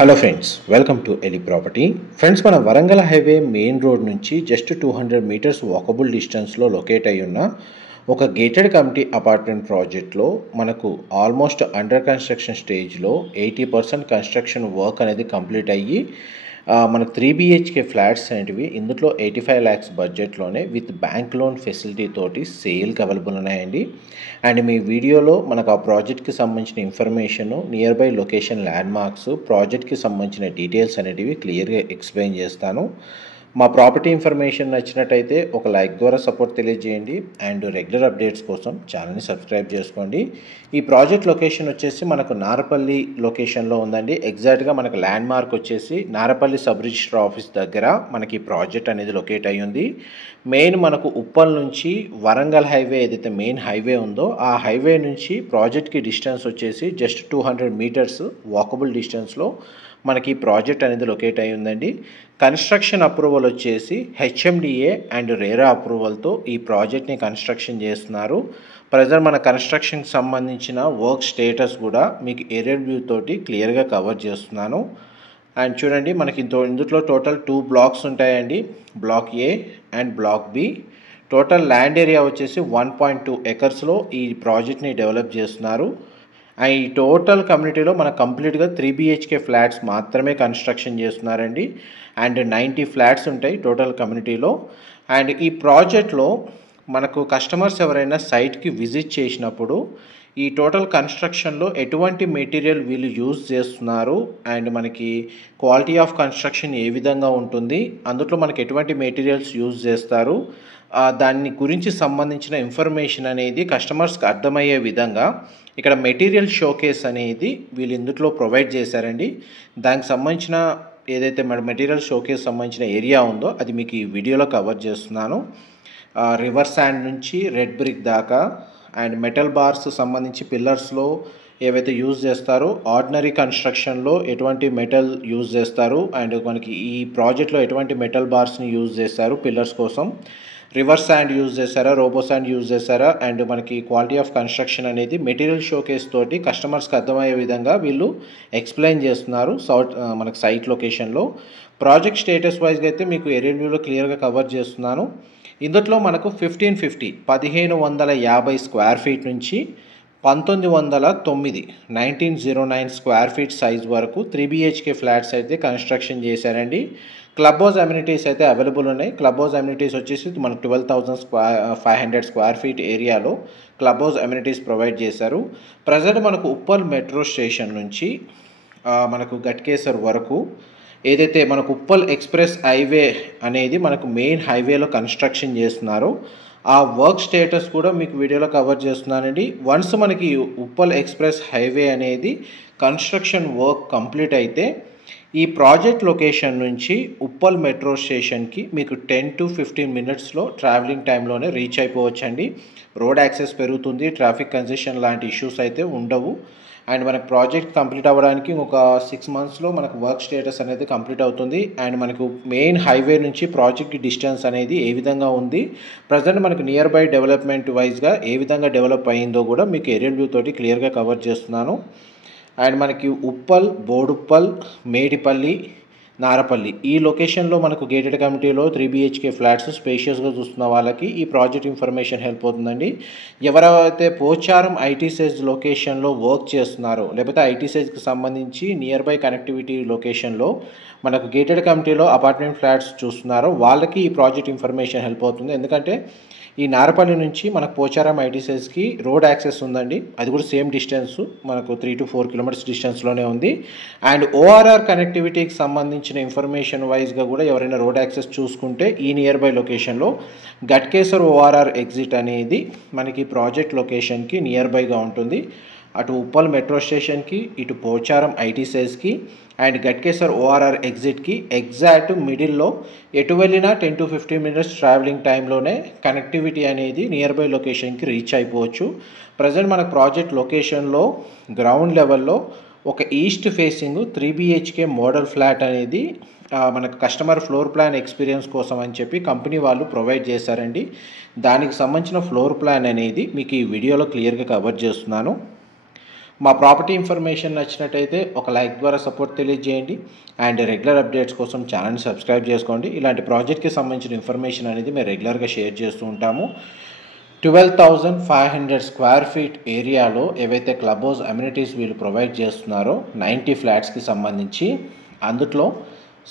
Hello friends, welcome to Eli property. Friends, మన Warangal highway main road నుంచి just 200 meters walkable డిస్టెన్స్లో locate అయి ఉన్న ఒక గేటెడ్ కమ్యూనిటీ అపార్ట్మెంట్ ప్రాజెక్ట్లో మనకు ఆల్మోస్ట్ అండర్ కన్స్ట్రక్షన్ స్టేజ్లో 80% కన్స్ట్రక్షన్ వర్క్ అనేది కంప్లీట్ అయ్యి మనకు 3 BHK ఫ్లాట్స్ అనేటివి ఇందులో 85 lakhs బడ్జెట్లోనే విత్ బ్యాంక్ లోన్ ఫెసిలిటీ తోటి సేల్కి అవైలబుల్ ఉన్నాయండి. అండ్ మీ వీడియోలో మనకు ఆ ప్రాజెక్ట్కి సంబంధించిన information, near by location, land marks, ప్రాజెక్ట్కి సంబంధించిన డీటెయిల్స్ అనేటివి క్లియర్గా ఎక్స్ప్లెయిన్ చేస్తాను. మా ప్రాపర్టీ ఇన్ఫర్మేషన్ నచ్చినట్టయితే ఒక లైక్ ద్వారా సపోర్ట్ తెలియజేయండి. అండ్ రెగ్యులర్ అప్డేట్స్ కోసం ఛానల్ని సబ్స్క్రైబ్ చేసుకోండి. ఈ ప్రాజెక్ట్ లొకేషన్ వచ్చేసి మనకు నారపల్లి లొకేషన్లో ఉందండి. ఎగ్జాక్ట్గా మనకు ల్యాండ్ మార్క్ వచ్చేసి నారపల్లి సబ్ రిజిస్టర్ ఆఫీస్ దగ్గర మనకి ఈ ప్రాజెక్ట్ అనేది లొకేట్ అయ్యి ఉంది. మెయిన్ మనకు ఉప్పల్ నుంచి వరంగల్ హైవే ఏదైతే మెయిన్ హైవే ఉందో ఆ హైవే నుంచి ప్రాజెక్ట్కి డిస్టెన్స్ వచ్చేసి జస్ట్ 200 మీటర్స్ వాకబుల్ డిస్టెన్స్లో మనకి ప్రాజెక్ట్ అనేది లొకేట్ అయి ఉందండి. కన్స్ట్రక్షన్ అప్రూవల్ వచ్చేసి HMDA అండ్ రేరా అప్రూవల్తో ఈ ప్రాజెక్ట్ని కన్స్ట్రక్షన్ చేస్తున్నారు. ప్రజెంట్ మన కన్స్ట్రక్షన్కి సంబంధించిన వర్క్ స్టేటస్ కూడా మీకు ఏరియల్ వ్యూ తోటి క్లియర్గా కవర్ చేస్తున్నాను. అండ్ చూడండి, మనకి ఇందులో టోటల్ 2 బ్లాక్స్ ఉంటాయండి. Block A and block B. Total land area వచ్చేసి 1.2 acresలో ఈ ప్రాజెక్ట్ని డెవలప్ చేస్తున్నారు. ఈ టోటల్ కమ్యూనిటీలో మనకు కంప్లీట్గా 3 BHK ఫ్లాట్స్ మాత్రమే కన్స్ట్రక్షన్ చేస్తున్నారండి. అండ్ 90 ఫ్లాట్స్ ఉంటాయి టోటల్ కమ్యూనిటీలో. అండ్ ఈ ప్రాజెక్ట్లో మనకు కస్టమర్స్ ఎవరైనా సైట్కి విజిట్ చేసినప్పుడు ఈ టోటల్ కన్స్ట్రక్షన్లో ఎటువంటి మెటీరియల్ వీళ్ళు యూజ్ చేస్తున్నారు అండ్ మనకి క్వాలిటీ ఆఫ్ కన్స్ట్రక్షన్ ఏ విధంగా ఉంటుంది, అందులో మనకి ఎటువంటి మెటీరియల్స్ యూజ్ చేస్తారు, దాని గురించి సంబంధించిన ఇన్ఫర్మేషన్ అనేది కస్టమర్స్కి అర్థమయ్యే విధంగా ఇక్కడ మెటీరియల్ షోకేస్ అనేది వీళ్ళు ఇందులో ప్రొవైడ్ చేశారండి. దానికి సంబంధించిన ఏదైతే మెటీరియల్ షోకేస్ సంబంధించిన ఏరియా ఉందో అది మీకు ఈ వీడియోలో కవర్ చేస్తున్నాను. రివర్ శాండ్ నుంచి రెడ్ బ్రిక్ దాకా అండ్ మెటల్ బార్స్ సంబంధించి పిల్లర్స్లో ఏవైతే యూజ్ చేస్తారో, ఆర్డినరీ కన్స్ట్రక్షన్లో ఎటువంటి మెటల్ యూజ్ చేస్తారు అండ్ మనకి ఈ ప్రాజెక్ట్లో ఎటువంటి మెటల్ బార్స్ని యూజ్ చేస్తారు పిల్లర్స్ కోసం, రివర్ శాండ్ యూజ్ చేశారా, రోబో శాండ్ యూజ్ చేశారా అండ్ మనకి క్వాలిటీ ఆఫ్ కన్స్ట్రక్షన్ అనేది మెటీరియల్ షోకేస్ తోటి కస్టమర్స్కి అర్థమయ్యే విధంగా వీళ్ళు ఎక్స్ప్లెయిన్ చేస్తున్నారు మనకి సైట్ లొకేషన్లో. ప్రాజెక్ట్ స్టేటస్ వైజ్గా అయితే మీకు ఏరియల్ వ్యూలో క్లియర్గా కవర్ చేస్తున్నాను. ఇందులో మనకు 1550 స్క్వేర్ ఫీట్ నుంచి 1909 స్క్వేర్ ఫీట్ సైజ్ వరకు 3 BHK ఫ్లాట్స్ అయితే కన్స్ట్రక్షన్ చేశారండి. క్లబ్ హౌస్ అమ్యూనిటీస్ అయితే అవైలబుల్ ఉన్నాయి. క్లబ్ హౌస్ అమ్యూనిటీస్ వచ్చేసి మనకు 12,500 స్క్వేర్ ఫీట్ ఏరియాలో క్లబ్ హౌస్ అమ్యూనిటీస్ ప్రొవైడ్ చేశారు. ప్రజెంట్ మనకు ఉప్పల్ మెట్రో స్టేషన్ నుంచి మనకు గట్కేసర్ వరకు ఏదైతే మనకు ఉప్పల్ ఎక్స్ప్రెస్ హైవే అనేది మనకు మెయిన్ హైవేలో కన్స్ట్రక్షన్ చేస్తున్నారో ఆ వర్క్ స్టేటస్ కూడా మీకు వీడియోలో కవర్ చేస్తున్నానండి. వన్స్ మనకి ఉప్పల్ ఎక్స్ప్రెస్ హైవే అనేది కన్స్ట్రక్షన్ వర్క్ కంప్లీట్ అయితే ఈ ప్రాజెక్ట్ లొకేషన్ నుంచి ఉప్పల్ మెట్రో స్టేషన్కి మీకు 10 to 15 మినిట్స్లో ట్రావెలింగ్ టైంలోనే రీచ్ అయిపోవచ్చండి. రోడ్ యాక్సెస్ పెరుగుతుంది, ట్రాఫిక్ కంజెషన్ లాంటి ఇష్యూస్ అయితే ఉండవు. అండ్ మనకు ప్రాజెక్ట్ కంప్లీట్ అవ్వడానికి ఒక 6 monthsలో మనకు వర్క్ స్టేటస్ అనేది కంప్లీట్ అవుతుంది. అండ్ మనకు మెయిన్ హైవే నుంచి ప్రాజెక్ట్ డిస్టెన్స్ అనేది ఏ విధంగా ఉంది, ప్రజెంట్ మనకు నియర్ బై డెవలప్మెంట్ వైజ్గా ఏ విధంగా డెవలప్ అయ్యిందో కూడా మీకు ఏరియల్ వ్యూ తోటి క్లియర్గా కవర్ చేస్తున్నాను. అండ్ మనకి ఉప్పల్, బోడుప్పల్, మేడిపల్లి, నారపల్లి ఈ లొకేషన్లో మనకు గేటెడ్ కమ్యూనిటీలో 3 BHK ఫ్లాట్స్ స్పేషియస్గా చూస్తున్న వాళ్ళకి ఈ ప్రాజెక్ట్ ఇన్ఫర్మేషన్ హెల్ప్ అవుతుందండి. ఎవరైతే పోచారం ITSEZ లొకేషన్లో వర్క్ చేస్తున్నారో లేకపోతే ITSEZకి సంబంధించి నియర్ బై కనెక్టివిటీ లొకేషన్లో మనకు గేటెడ్ కమ్యూనిటీలో అపార్ట్మెంట్ ఫ్లాట్స్ చూస్తున్నారో వాళ్ళకి ఈ ప్రాజెక్ట్ ఇన్ఫర్మేషన్ హెల్ప్ అవుతుంది. ఎందుకంటే ఈ నారపల్లి నుంచి మనకు పోచారం ITSEZకి రోడ్ యాక్సెస్ ఉందండి. అది కూడా సేమ్ డిస్టెన్స్ మనకు 3 to 4 kilometers డిస్టెన్స్లోనే ఉంది. అండ్ ORR కనెక్టివిటీకి సంబంధించిన ఇన్ఫర్మేషన్ వైజ్గా కూడా ఎవరైనా రోడ్ యాక్సెస్ చూసుకుంటే ఈ నియర్ బై లొకేషన్లో గట్కేసర్ ORR ఎగ్జిట్ అనేది మనకి ప్రాజెక్ట్ లొకేషన్కి నియర్ బైగా ఉంటుంది. అటు ఉప్పల్ మెట్రో స్టేషన్కి, ఇటు పోచారం ITSEZకి అండ్ గట్కేసర్ ORR ఎగ్జిట్కి ఎగ్జాక్ట్ మిడిల్లో ఎటు వెళ్ళినా 10 to 15 మినిట్స్ ట్రావెలింగ్ టైంలోనే కనెక్టివిటీ అనేది నియర్ బై లొకేషన్కి రీచ్ అయిపోవచ్చు. ప్రజెంట్ మన ప్రాజెక్ట్ లొకేషన్లో గ్రౌండ్ లెవెల్లో ఒక east facing 3 BHK model flat అనేది మనకు కస్టమర్ ఫ్లోర్ ప్లాన్ ఎక్స్పీరియన్స్ కోసం అని చెప్పి కంపెనీ వాళ్ళు ప్రొవైడ్ చేశారండి. దానికి సంబంధించిన ఫ్లోర్ ప్లాన్ అనేది మీకు ఈ వీడియోలో క్లియర్గా కవర్ చేస్తున్నాను. మా ప్రాపర్టీ ఇన్ఫర్మేషన్ నచ్చినట్టయితే ఒక లైక్ ద్వారా సపోర్ట్ తెలియజేయండి అండ్ రెగ్యులర్ అప్డేట్స్ కోసం ఛానల్ని సబ్స్క్రైబ్ చేసుకోండి. ఇలాంటి ప్రాజెక్ట్కి సంబంధించిన ఇన్ఫర్మేషన్ అనేది మేము రెగ్యులర్గా షేర్ చేస్తూ ఉంటాము. 12,500 స్క్వేర్ ఫీట్ ఏరియాలో ఏవైతే క్లబ్ హౌస్ అమ్యూనిటీస్ వీళ్ళు ప్రొవైడ్ చేస్తున్నారో 90 ఫ్లాట్స్కి సంబంధించి, అందులో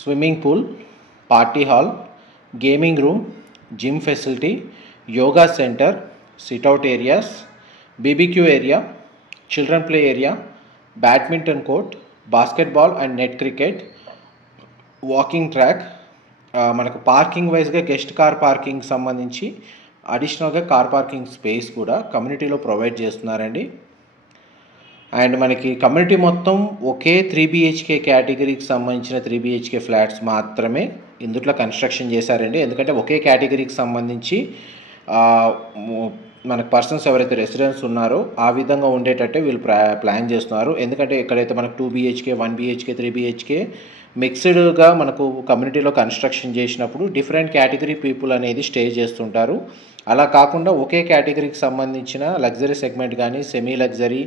swimming pool, party hall, gaming room, gym facility, yoga centre, sit-out areas, BBQ area, children play area, badminton court, basketball and net cricket, walking track, మనకు parking వైజ్గా guest car parking సంబంధించి అడిషనల్గా car parking space కూడా కమ్యూనిటీలో provide చేస్తున్నారండి. And మనకి community మొత్తం ఒకే 3 BHK కేటగిరీకి సంబంధించిన 3 BHK ఫ్లాట్స్ మాత్రమే ఇందులో కన్స్ట్రక్షన్ చేశారండి. ఎందుకంటే ఒకే కేటగిరీకి సంబంధించి మనకు పర్సన్స్ ఎవరైతే రెసిడెంట్స్ ఉన్నారో ఆ విధంగా ఉండేటట్టే వీళ్ళు ప్లాన్ చేస్తున్నారు. ఎందుకంటే ఎక్కడైతే మనకు 2 BHK, 1 BHK, 3 BHK మిక్స్డ్గా మనకు కమ్యూనిటీలో కన్స్ట్రక్షన్ చేసినప్పుడు డిఫరెంట్ కేటగిరీ పీపుల్ అనేది స్టే చేస్తుంటారు. అలా కాకుండా ఒకే కేటగిరీకి సంబంధించిన లగ్జరీ సెగ్మెంట్ కానీ, semi luxury,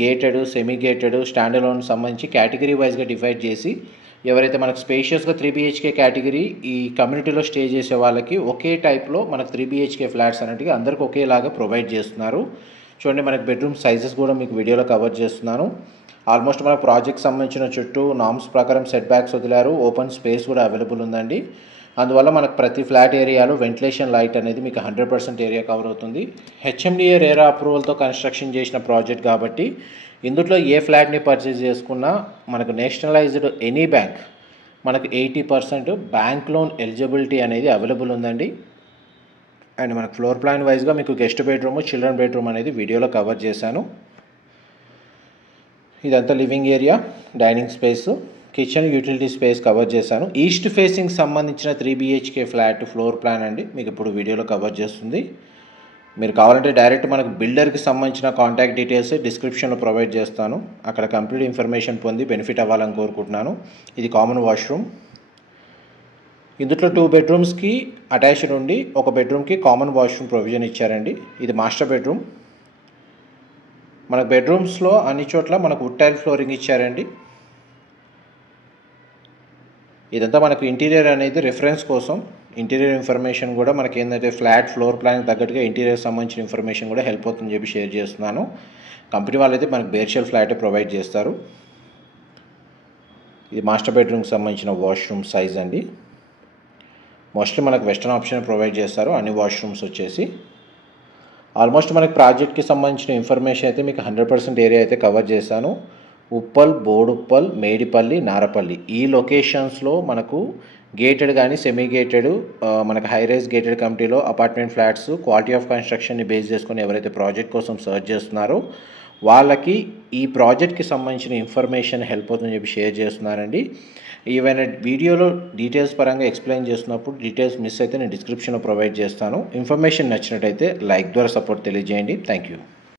gated, semi gated, stand alone సంబంధించి కేటగిరీ వైజ్గా డివైడ్ చేసి ఎవరైతే మనకు స్పేషియస్గా 3 BHK కేటగిరీ ఈ కమ్యూనిటీలో స్టే చేసే వాళ్ళకి ఒకే టైప్లో మనకు 3 BHK ఫ్లాట్స్ అనేటివి అందరికీ ఒకేలాగా ప్రొవైడ్ చేస్తున్నారు. చూడండి, మనకు బెడ్రూమ్ సైజెస్ కూడా మీకు వీడియోలో కవర్ చేస్తున్నాను. ఆల్మోస్ట్ మన ప్రాజెక్ట్ సంబంధించిన చుట్టూ నామ్స్ ప్రకారం సెట్ బ్యాక్స్ వదిలారు. ఓపెన్ స్పేస్ కూడా అవైలబుల్ ఉందండి. అందువల్ల మనకు ప్రతి ఫ్లాట్ ఏరియాలో వెంటిలేషన్ లైట్ అనేది మీకు 100% ఏరియా కవర్ అవుతుంది. HMDA రేరా అప్రూవల్తో కన్స్ట్రక్షన్ చేసిన ప్రాజెక్ట్ కాబట్టి ఇందులో ఏ ఫ్లాట్ని పర్చేజ్ చేసుకున్నా మనకు నేషనలైజ్డ్ ఎనీ బ్యాంక్ మనకు 80% బ్యాంక్ లోన్ ఎలిజిబిలిటీ అనేది అవైలబుల్ ఉందండి. అండ్ మనకు ఫ్లోర్ ప్లాన్ వైజ్గా మీకు గెస్ట్ బెడ్రూమ్, చిల్డ్రన్ బెడ్రూమ్ అనేది వీడియోలో కవర్ చేశాను. ఇదంతా living area, dining space, kitchen, utility space cover చేశాను. ఈస్ట్ ఫేసింగ్ సంబంధించిన 3 BHK ఫ్లాట్ ఫ్లోర్ ప్లాన్ అండి మీకు ఇప్పుడు వీడియోలో కవర్ చేస్తుంది. మీరు కావాలంటే డైరెక్ట్ మనకు బిల్డర్కి సంబంధించిన కాంటాక్ట్ డీటెయిల్స్ డిస్క్రిప్షన్లో ప్రొవైడ్ చేస్తాను. అక్కడ కంప్లీట్ ఇన్ఫర్మేషన్ పొంది బెనిఫిట్ అవ్వాలని కోరుకుంటున్నాను. ఇది కామన్ వాష్రూమ్. ఇందులో 2 బెడ్రూమ్స్కి అటాచ్డ్ ఉండి ఒక బెడ్రూమ్కి కామన్ వాష్రూమ్ ప్రొవిజన్ ఇచ్చారండి. ఇది మాస్టర్ బెడ్రూమ్. మనకు బెడ్రూమ్స్లో అన్ని చోట్ల మనకు వుడ్ టైల్ ఫ్లోరింగ్ ఇచ్చారండి. ఇదంతా మనకు ఇంటీరియర్ అనేది రిఫరెన్స్ కోసం, ఇంటీరియర్ ఇన్ఫర్మేషన్ కూడా మనకి ఏంటంటే ఫ్లాట్ ఫ్లోర్ ప్లాన్ తగ్గట్టుగా ఇంటీరియర్ సంబంధించిన ఇన్ఫర్మేషన్ కూడా హెల్ప్ అవుతుందని చెప్పి షేర్ చేస్తున్నాను. కంపెనీ వాళ్ళైతే మనకు బేర్షెల్ ఫ్లాటే ప్రొవైడ్ చేస్తారు. ఇది మాస్టర్ బెడ్రూమ్కి సంబంధించిన వాష్రూమ్ సైజ్ అండి. మోస్ట్లీ మనకు వెస్టర్న్ ఆప్షన్ ప్రొవైడ్ చేస్తారు అన్ని వాష్రూమ్స్ వచ్చేసి. ఆల్మోస్ట్ మనకి ప్రాజెక్ట్కి సంబంధించిన ఇన్ఫర్మేషన్ అయితే మీకు 100% ఏరియా అయితే కవర్ చేశాను. ఉప్పల్, బోడుప్పల్, మేడిపల్లి, నారపల్లి ఈ లొకేషన్స్లో మనకు గేటెడ్ కానీ, సెమీ గేటెడ్, మనకు హై రైజ్ గేటెడ్ కమిటీలో అపార్ట్మెంట్ ఫ్లాట్స్ క్వాలిటీ ఆఫ్ కన్స్ట్రక్షన్ని బేస్ చేసుకొని ఎవరైతే ప్రాజెక్ట్ కోసం సర్చ్ చేస్తున్నారో వాళ్ళకి ఈ ప్రాజెక్ట్కి సంబంధించిన ఇన్ఫర్మేషన్ హెల్ప్ అవుతుందని చెప్పి షేర్ చేస్తున్నారండి. ఏవైనా వీడియోలో డీటెయిల్స్ పరంగా ఎక్స్ప్లెయిన్ చేస్తున్నప్పుడు డీటెయిల్స్ మిస్ అయితే నేను డిస్క్రిప్షన్లో ప్రొవైడ్ చేస్తాను. ఇన్ఫర్మేషన్ నచ్చినట్టయితే లైక్ ద్వారా సపోర్ట్ తెలియజేయండి. Thank you.